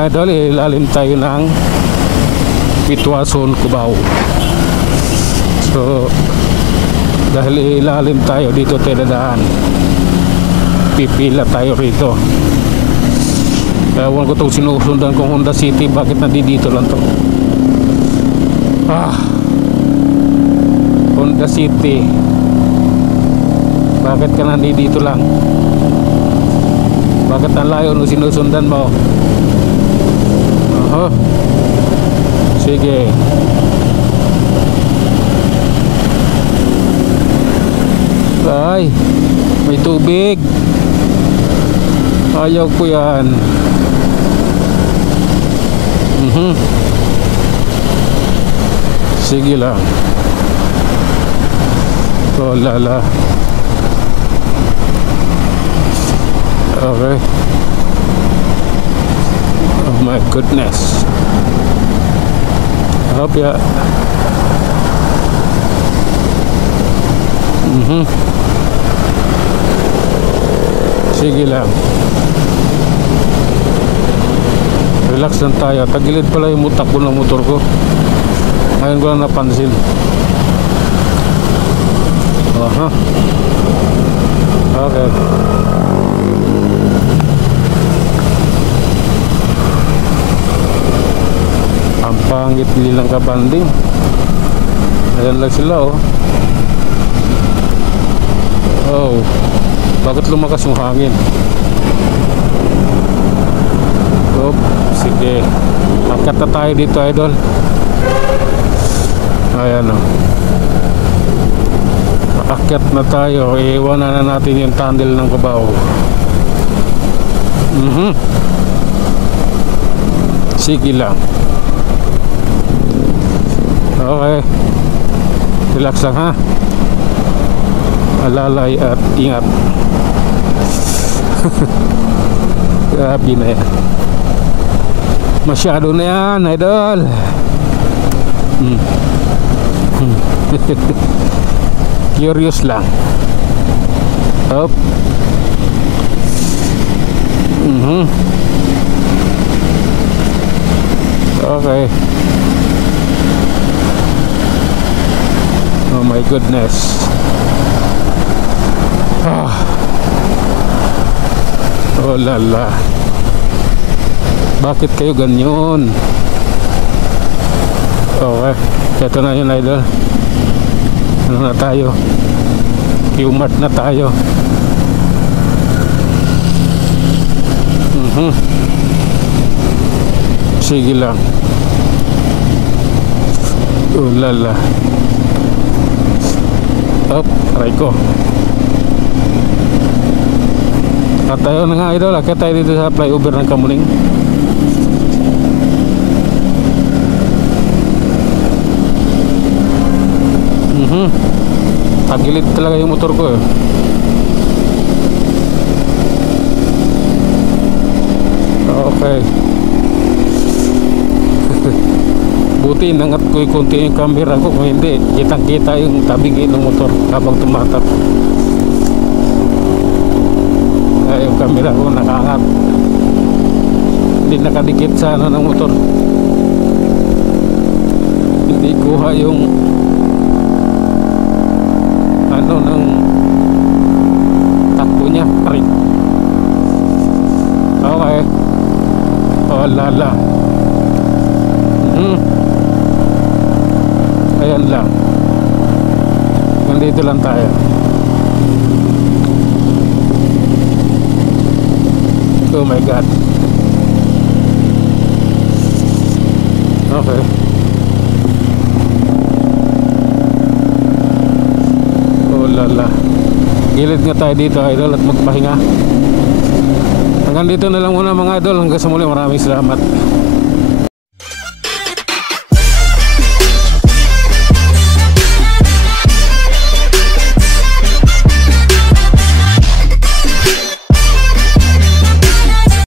mga idol, ilalim tayo ng Pitwason, Cubao. So dahil ilalim tayo dito tayo dadaan, pipila tayo rito. Ewan ko itong sinusundan kong Honda City, bakit nandito lang to? Honda City, bakit ka nandito lang? Bakit ang layo no sinusundan mo? Sige. Ay, may tubig. Ayaw ko yan. Sige lang. Oh lala. Okay. Oh my goodness. Hope ya. Sige lang. Relax lang tayo. Tagilid pala yung takbo ng motor ko. Ngayon ko lang napansin. Okay. Ang pangit nilang kabanding. Ayan lang sila oh. Bakit lumakas yung hangin? Sige. Angkat na tayo dito, idol. Ayan Akyat na tayo. Iiwanan na natin yung tunnel ng Cubao. Sige lang. Okay. Relax lang ha. Alalay at ingat. Grabe na yan. Masyado na yan, idol. Curious lang. Okay. Oh my goodness. Oh lala. Bakit kayo ganyan? Okay. Ito na yun, idol. Ano na tayo? Q-Mart na tayo. Sige lang. Oh lala. Aray ko. At tayo na nga, idol. Akit tayo dito sa flyover ng Kamuning. Tagilid talaga yung motor ko Okay. Buti nangat ko yung konti yung camera ko. Kung hindi, kitang-kita yung tabing ng motor habang tumatap. Yung camera ko nakaangat, hindi nakadikit sa ng motor. Hindi kuha yung ng takbo niya. Okay. Oh lala. Ayan lang. Nandito lang tayo. Oh my God. Okay. Oh lala. Gilid nga tayo dito, idol, at magpahinga. Hanggang dito na lang muna mga idol. Hanggang sa muli, maraming salamat.